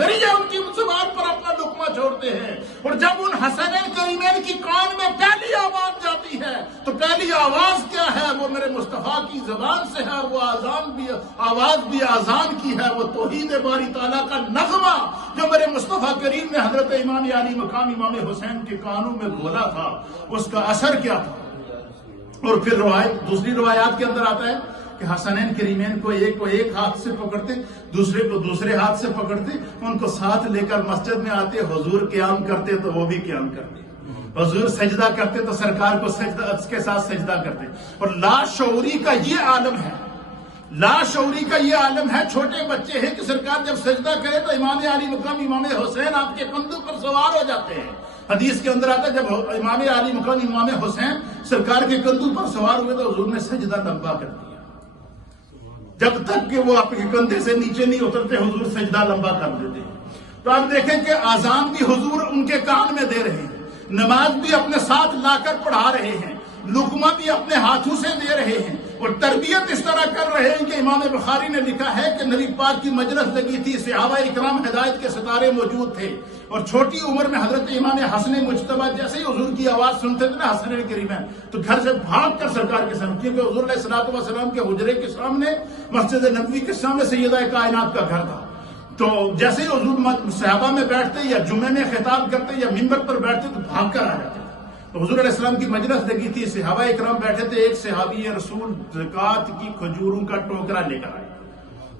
ذریعے ان کی زبان پر اپنا لقمہ چھوڑتے ہیں، اور جب ان حسنین کریمین کی کان میں پہلی آواز جاتی ہے تو پہلی آواز کیا ہے؟ وہ میرے مصطفیٰ کی زبان سے ہے، وہ آواز بھی آذان کی ہے، وہ توحید باری تعالیٰ کا نغمہ جو میرے مصطفیٰ کریم نے حضرت امام علی مقام امام حسین کے کانوں میں بولا تھا، اس کا اثر کیا تھا۔ اور پھر دوسری روایات کے اندر آتا ہے کہ حسنین کریمین کو ایک ہاتھ سے پکڑتے، دوسرے کو دوسرے ہاتھ سے پکڑتے، ان کو ساتھ لے کر مسجد میں آتے، حضور قیام کرتے تو وہ بھی قیام کرتے، حضور سجدہ کرتے تو سرکار کو اس کے ساتھ سجدہ کرتے۔ اور لاشعوری کا یہ عالم ہے، لاشعوری کا یہ عالم ہے، چھوٹے بچے ہیں کہ سرکار جب سجدہ کرے تو امام علی مقام امام حسین آپ کے کندھوں پر سوار ہو جاتے ہیں۔ حدیث کے اندر آتا ہے جب امام علی مقام امام حسین سرکار کے کندھوں پر سوار ہوئے تو حضور نے سجدہ لمبا کر دیا، جب تک کہ وہ آپ کے کندھے سے نیچے نہیں اترتے حضور سجدہ لمبا کر دیتے ہیں۔ تو آپ دیکھیں کہ آذان بھی حضور ان کے کان میں دے رہے ہیں، نماز بھی اپنے ساتھ لا کر پڑھا رہے ہیں، لقمہ بھی اپنے ہاتھوں سے دے رہے ہیں، اور تربیت اس طرح کر رہے ہیں کہ امام بخاری نے لکھا ہے کہ نبی پاک کی مجلس لگی تھی، صحابہ اکرام ہدایت کے ستارے موجود تھے، اور چھوٹی عمر میں حضرت امام حسن مجتبیٰ جیسے ہی حضور کی آواز سنتے تھے نا حسن کریمین تو گھر سے بھاگ کر سرکار کے سامنے، کیونکہ حضور علیہ الصلوۃ والسلام کے حجرے کے سامنے مسجد نبوی کے سامنے سیدہ کائنات کا گھر تھا، تو جیسے ہی حضور صحابہ میں بیٹھتے یا جمعے میں خطاب کرتے یا منبر پر بیٹھتے تو بھاگ کر آ جاتے۔ تو حضور علیہ السلام کی مجلس لگی تھی، صحابہ اکرام بیٹھے تھے، ایک صحابی رسول زکوٰۃ کی کھجوروں کا ٹوکرا لے کر آئے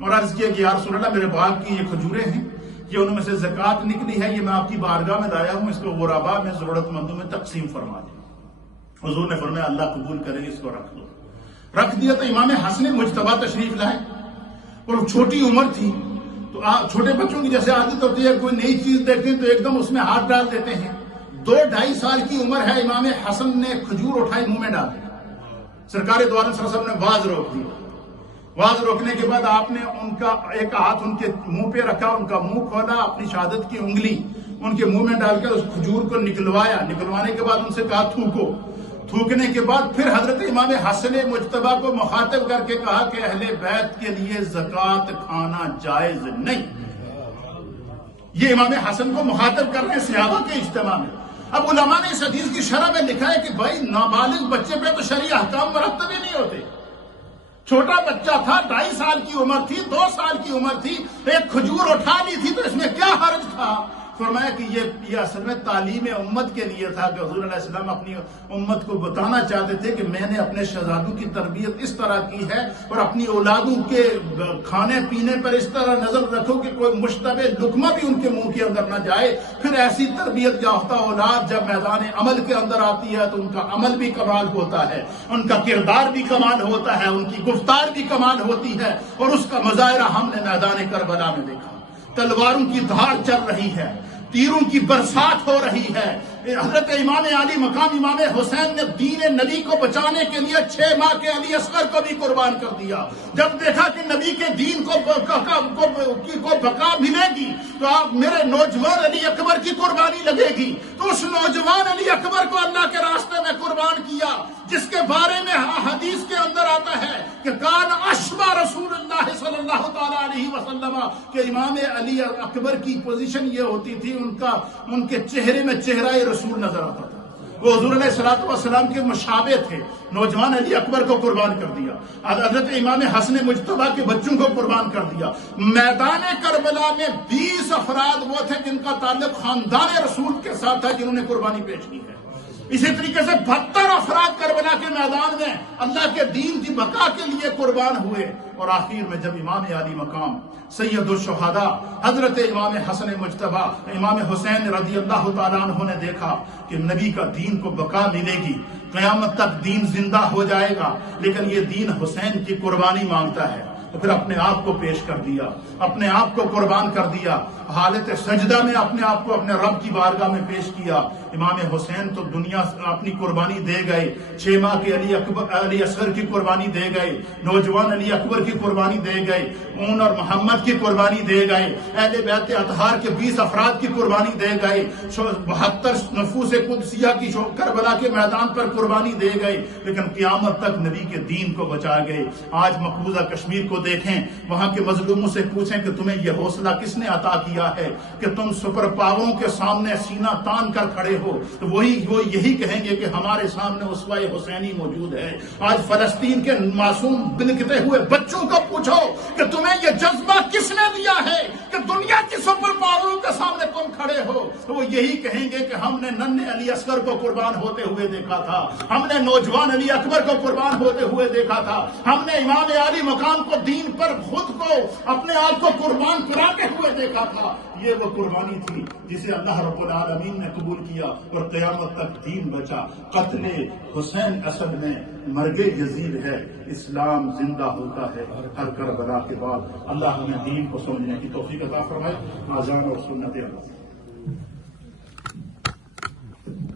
اور عرض کیا کہ یا رسول اللہ میرے باغ کی یہ کھجوریں ہیں، یہ ان میں سے زکوٰۃ نکلی ہے، یہ میں آپ کی بارگاہ میں لایا ہوں، اس کو غرباء میں ضرورت مندوں میں تقسیم فرما دیں۔ حضور نے فرمایا اللہ قبول کرے، اس کو رکھ دو۔ رکھ دیا تو امام حسن مجتبیٰ تشریف لائے، اور چھوٹی عمر تھی تو چھوٹے بچوں کی جیسے عادت ہوتی ہے کوئی نئی چیز دیکھتے تو ایک دم اس میں ہاتھ ڈال دیتے ہیں۔ 2-2.5 سال کی عمر ہے، امام حسن نے کھجور اٹھائی منہ میں ڈال دی، سرکار دو عالم صلی اللہ علیہ وسلم نے واز روک دی۔ واز روکنے کے بعد آپ نے ان کا ایک ہاتھ ان کے منہ پہ رکھا، ان کا منہ کھولا، اپنی شہادت کی انگلی ان کے منہ میں ڈال کر اس کھجور کو نکلوایا، نکلوانے کے بعد ان سے کہا تھوکو، تھوکنے کے بعد پھر حضرت امام حسن مجتبیٰ کو مخاطب کر کے کہا کہ اہل بیت کے لیے زکوٰۃ کھانا جائز نہیں۔ یہ امام حسن کو مخاطب کر کے صحابہ کے اجتماع میں۔ اب علماء نے اس حدیث کی شرح میں لکھا ہے کہ بھائی نابالغ بچے پہ تو شرعی احکام مرتب ہی نہیں ہوتے، چھوٹا بچہ تھا، 2.5 سال کی عمر تھی، 2 سال کی عمر تھی، ایک کھجور اٹھا لی تھی تو اس میں کیا حرج تھا؟ فرمایا کہ یہ اصل میں تعلیم امت کے لیے تھا کہ حضور علیہ السلام اپنی امت کو بتانا چاہتے تھے کہ میں نے اپنے شہزادوں کی تربیت اس طرح کی ہے، اور اپنی اولادوں کے کھانے پینے پر اس طرح نظر رکھو کہ کوئی مشتبہ لقمہ بھی ان کے منہ کے اندر نہ جائے۔ پھر ایسی تربیت یافتہ اولاد جب میدان عمل کے اندر آتی ہے تو ان کا عمل بھی کمال ہوتا ہے، ان کا کردار بھی کمال ہوتا ہے، ان کی گفتار بھی کمال ہوتی ہے، اور اس کا مظاہرہ ہم نے میدان کربلا میں دیکھا۔ تلواروں کی دھاڑ چل رہی ہے، تیروں کی برسات ہو رہی ہے۔ حضرت امام علی مقام امام حسین نے دین نبی کو بچانے کے لیے 6 ماہ کے علی اصغر کو بھی قربان کر دیا۔ جب دیکھا کہ نبی کے دین کو بقا ملے گی تو آپ میرے نوجوان علی اکبر کی قربانی لگے گی، تو اس نوجوان علی اکبر کو اللہ کے راستے میں قربان کیا، جس کے بارے میں حدیث کے اندر آتا ہے کہ کان اشبہ رسول اللہ صلی اللہ تعالی علیہ وسلم، کہ امام علی اکبر کی پوزیشن یہ ہوتی تھی ان کے چہرے میں چہرہ رسول نظر آتا تھا، وہ حضور علیہ الصلوۃ والسلام کے مشابہ تھے۔ نوجوان علی اکبر کو قربان کر دیا، حضرت امام حسن مجتبیٰ کے بچوں کو قربان کر دیا۔ میدان کربلا میں 20 افراد وہ تھے جن کا تعلق خاندان رسول کے ساتھ تھا، جنہوں نے قربانی پیش کی ہے۔ اسی طریقے سے 72 افراد کربلا کے میدان میں اللہ کے دین کی بقا کے لیے قربان ہوئے، اور آخر میں جب امام علی مقام سید الشہداء حضرت امام حسن مجتبیٰ امام حسین رضی اللہ تعالیٰ عنہ نے دیکھا کہ نبی کا دین کو بقا ملے گی، قیامت تک دین زندہ ہو جائے گا، لیکن یہ دین حسین کی قربانی مانگتا ہے، تو پھر اپنے آپ کو پیش کر دیا، اپنے آپ کو قربان کر دیا، حالت سجدہ میں اپنے آپ کو اپنے رب کی بارگاہ میں پیش کیا، امام حسین تو دنیا اپنی قربانی دے گئے، 6 ماہ کے علی اصغر کی قربانی دے گئے، نوجوان علی اکبر کی قربانی دے گئے، اون اور محمد کی قربانی دے گئے، اہل بیت اطہار کے 20 افراد کی قربانی دے گئے، 72 نفوس قدسیہ کی کربلا کے میدان پر قربانی دے گئے، لیکن قیامت تک نبی کے دین کو بچا گئے۔ آج مقبوضہ کشمیر کو دیکھیں، وہاں کے مظلوموں سے پوچھیں کہ تمہیں یہ حوصلہ کس نے عطا کیا ہے کہ تم سپر پاوروں کے سامنے سینہ تان کر کھڑے ہو؟ تو وہ یہی کہیں گے کہ ہمارے سامنے اسوہ حسینی موجود ہے۔ آج فلسطین کے معصوم بلکتے ہوئے بچوں کو پوچھو کہ تمہیں یہ جذبہ کس نے دیا ہے کہ دنیا کی سپر پاوروں کے سامنے تم کھڑے ہو؟ تو وہ یہی کہیں گے کہ ہم نے ننھے علی اصغر کو قربان ہوتے ہوئے دیکھا تھا، ہم نے نوجوان علی اکبر کو قربان ہوتے ہوئے دیکھا تھا، ہم نے امام علی مقام کو دین پر خود کو اپنے آپ کو قربان کراتے ہوئے دیکھا تھا۔ یہ وہ قربانی تھی جسے اللہ رب العالمین نے قبول کیا اور قیامت تک دین بچا۔ قتل حسین اصل میں مرگ یزید ہے، اسلام زندہ ہوتا ہے ہر کربلا کے بعد۔ اللہ ہمیں دین کو سمجھنے کی توفیق عطا فرمائے۔ اذان اور سنت اللہ۔